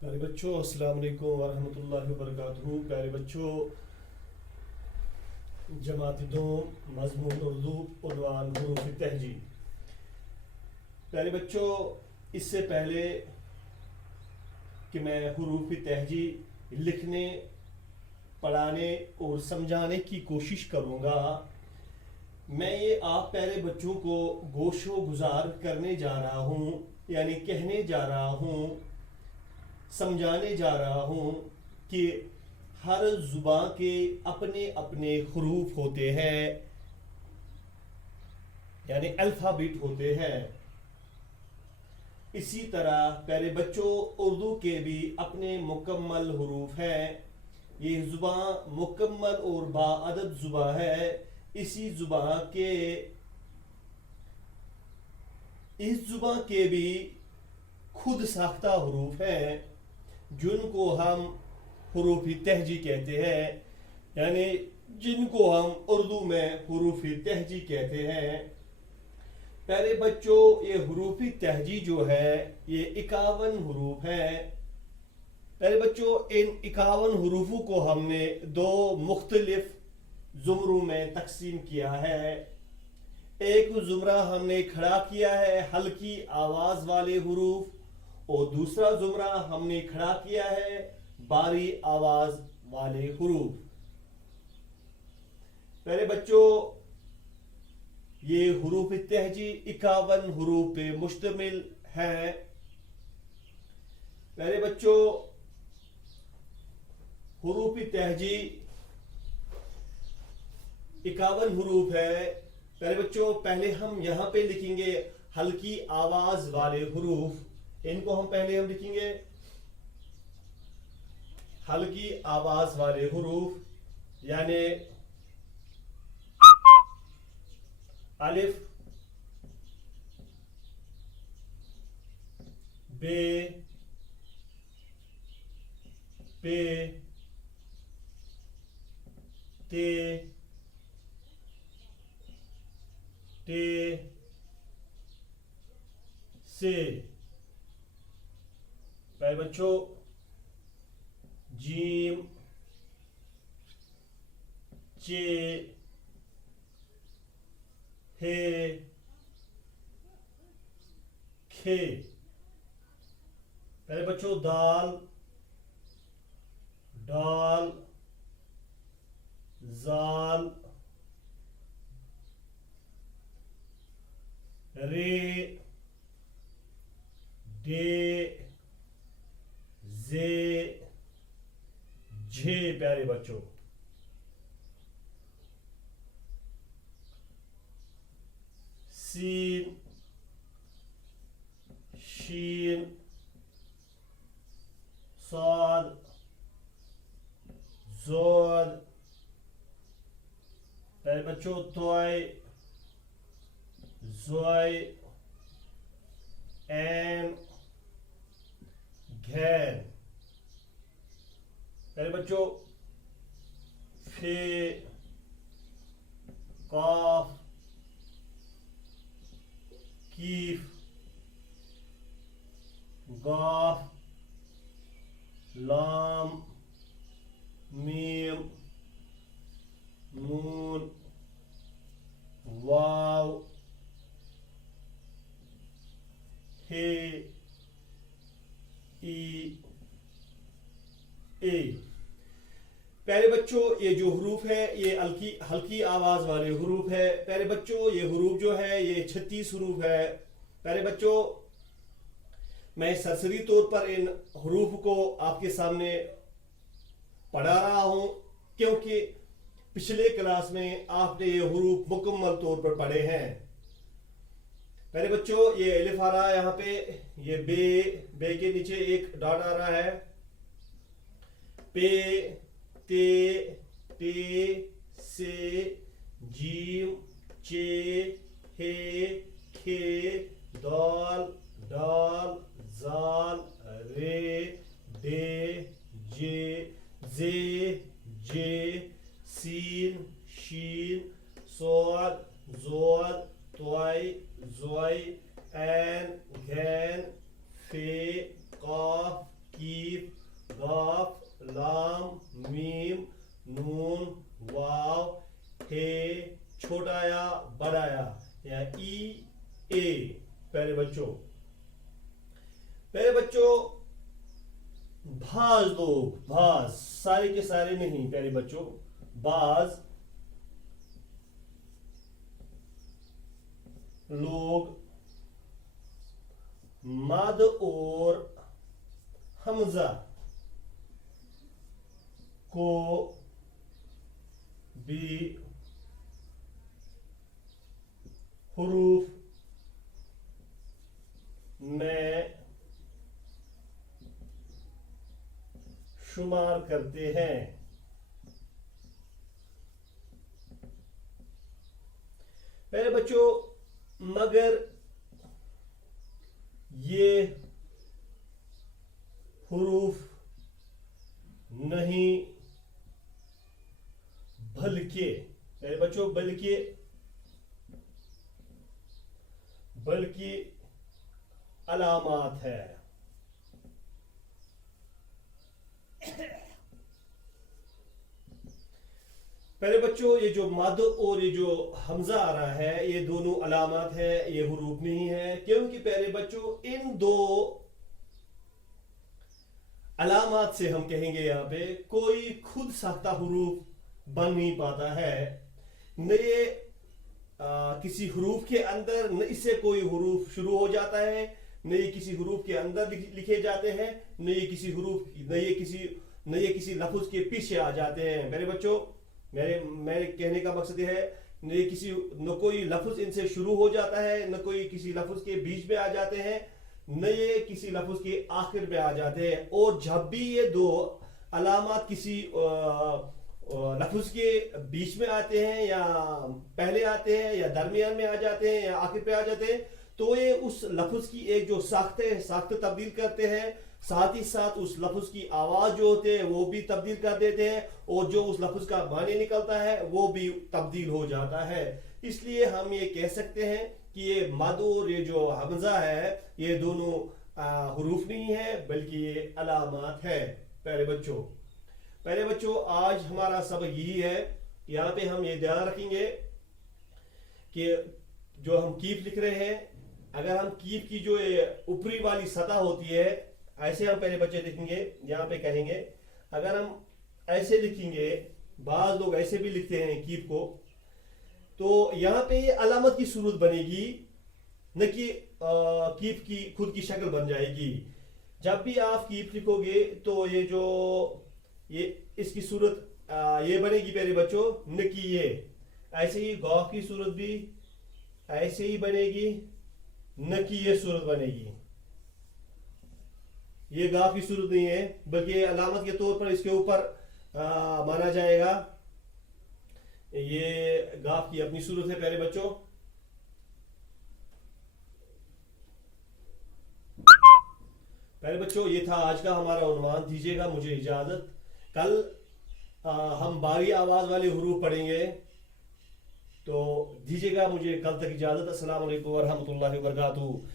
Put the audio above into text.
پیارے بچوں السلام علیکم ورحمۃ اللہ وبرکاتہ. پیارے بچوں، جماعت دوم مضمون اردو عنوان حروف تہجی. پیارے بچوں، اس سے پہلے کہ میں حروف تہجی لکھنے، پڑھانے اور سمجھانے کی کوشش کروں گا، میں یہ آپ پیارے بچوں کو گوش و گزار کرنے جا رہا ہوں، یعنی کہنے جا رہا ہوں، سمجھانے جا رہا ہوں کہ ہر زبان کے اپنے اپنے حروف ہوتے ہیں، یعنی الفابیٹ ہوتے ہیں. اسی طرح پیارے بچوں، اردو کے بھی اپنے مکمل حروف ہیں. یہ زبان مکمل اور باادب زبان ہے. اسی زبان کے اس زبان کے بھی خود ساختہ حروف ہیں جن کو ہم حروف تہجی کہتے ہیں، یعنی جن کو ہم اردو میں حروف تہجی کہتے ہیں. پیارے بچوں، یہ حروف تہجی جو ہے یہ 51 حروف ہیں. پیارے بچوں، ان 51 حروفوں کو ہم نے دو مختلف زمروں میں تقسیم کیا ہے. ایک زمرہ ہم نے کھڑا کیا ہے ہلکی آواز والے حروف، اور دوسرا زمرہ ہم نے کھڑا کیا ہے باری آواز والے حروف. پیارے بچوں، یہ حروف تہجی 51 حروف پہ مشتمل ہے. پیارے بچوں، حروف تہجی 51 حروف ہے. پیارے بچوں، پہلے ہم یہاں پہ لکھیں گے ہلکی آواز والے حروف. ان کو ہم پہلے لکھیں گے ہلکی آواز والے حروف، یعنی الف، بے، پے، تے، ٹے، سے. پیارے بچوں، جیم، چے، ہے، کھے. پیارے بچوں، دال، ڈال، زال، رے، ڈے، زے، جھے. پیارے بچوں، سین، شین، صاد، زود. پیارے بچوں، توئے، زوئے، این، گھین. پیارے بچوں، فے، قاف، کیف، گاف، لام، میم، نون، واو، ہے، ای، اے. پیارے بچوں، یہ جو حروف ہے یہ ہلکی آواز والے حروف ہے. پیارے بچوں، یہ حروف جو ہے یہ 36 حروف ہے. پیارے بچوں، میں سرسری طور پر ان حروف کو آپ کے سامنے پڑھا رہا ہوں کیونکہ پچھلے کلاس میں آپ نے یہ حروف مکمل طور پر پڑھے ہیں. پیارے بچوں، یہ الف آ رہا ہے یہاں پہ، یہ بے کے نیچے ایک ڈاٹ آ رہا ہے، پے، تے، ٹے، سے، جیم، چے، ہے، کھے، دال، ڈال، زال، رے، ڈے، جے، زے، جے، سین، شین، صاد، زود، طوئے، زوئے، این، گھین، فے، قاف، कीफ, गाफ, लाम, मीम, नून, वाव, हे, छोटा या बड़ा या ई, ए। प्यारे बच्चों बाज लोग, बाज सारे के सारे नहीं प्यारे बच्चों, बाज लोग मद और हमजा को भी हुरूफ में शुमार करते हैं। पहले बच्चों, मगर ये हुरूफ नहीं बल्कि, पहले बच्चों बल्कि अलामात है। पहले बच्चों, ये जो मद और ये जो हमजा आ रहा है, ये दोनों अलामात है, ये हुरूफ नहीं है। क्योंकि पहले बच्चों इन दो अलामात से हम कहेंगे यहाँ पे कोई खुद साख्ता हुरूफ बन नहीं पाता है। न ये किसी हुरूफ के अंदर, न इससे कोई हुरूफ शुरू हो जाता है, न ये किसी हुरूफ के अंदर लिखे जाते हैं, न ये किसी लफ्ज के पीछे आ जाते हैं। मेरे बच्चों, मेरे कहने का मकसद ये है, न कोई लफ्ज इनसे शुरू हो जाता है, न कोई किसी लफ्ज के बीच में आ जाते हैं, न ये किसी लफ्ज के आखिर में आ जाते हैं। और जब भी ये दो अलामात किसी लफ्ज के बीच में आते हैं, या पहले आते हैं, या दरमियान में आ जाते हैं, या आखिर पे आ जाते हैं, तो ये उस लफ्ज की एक जो साख्त तब्दील करते हैं। साथ ही साथ उस लफ्ज की आवाज जो होते हैं वो भी तब्दील कर देते हैं, और जो उस लफ्ज का मानी निकलता है वो भी तब्दील हो जाता है। इसलिए हम ये कह सकते हैं कि ये मद और ये जो हमजा है, ये दोनों हुरूफ नहीं है, बल्कि ये अलामात है। प्यारे बच्चों, आज हमारा सबक यही है। यहाँ पे हम ये ध्यान रखेंगे कि जो हम कीफ लिख रहे हैं, अगर हम कीफ की जो ऊपरी वाली सतह होती है, ऐसे हम पहले बच्चे लिखेंगे, यहाँ पे कहेंगे। अगर हम ऐसे लिखेंगे, बाज लोग ऐसे भी लिखते हैं कीफ को, तो यहाँ पे ये अलामत की सूरत बनेगी, न कि कीफ की खुद की शक्ल बन जाएगी। जब भी आप कीफ लिखोगे तो ये इसकी सूरत ये बनेगी प्यारे बच्चों, न कि ये। ऐसे ही गौफ की सूरत भी ऐसे ही बनेगी, न कि ये सूरत बनेगी। ये गाफ की सूरत नहीं है, बल्कि अलामत के तौर पर इसके ऊपर माना जाएगा। ये गाफ की अपनी सूरत है प्यारे बच्चों। प्यारे बच्चों, ये था आज का हमारा उन्वान। दीजिएगा मुझे इजाजत। कल हम बारी आवाज वाले हुरूफ पढ़ेंगे, तो दीजिएगा मुझे कल तक इजाजत। अस्सलाम वालेकुम व रहमतुल्लाहि व बरकातुहू।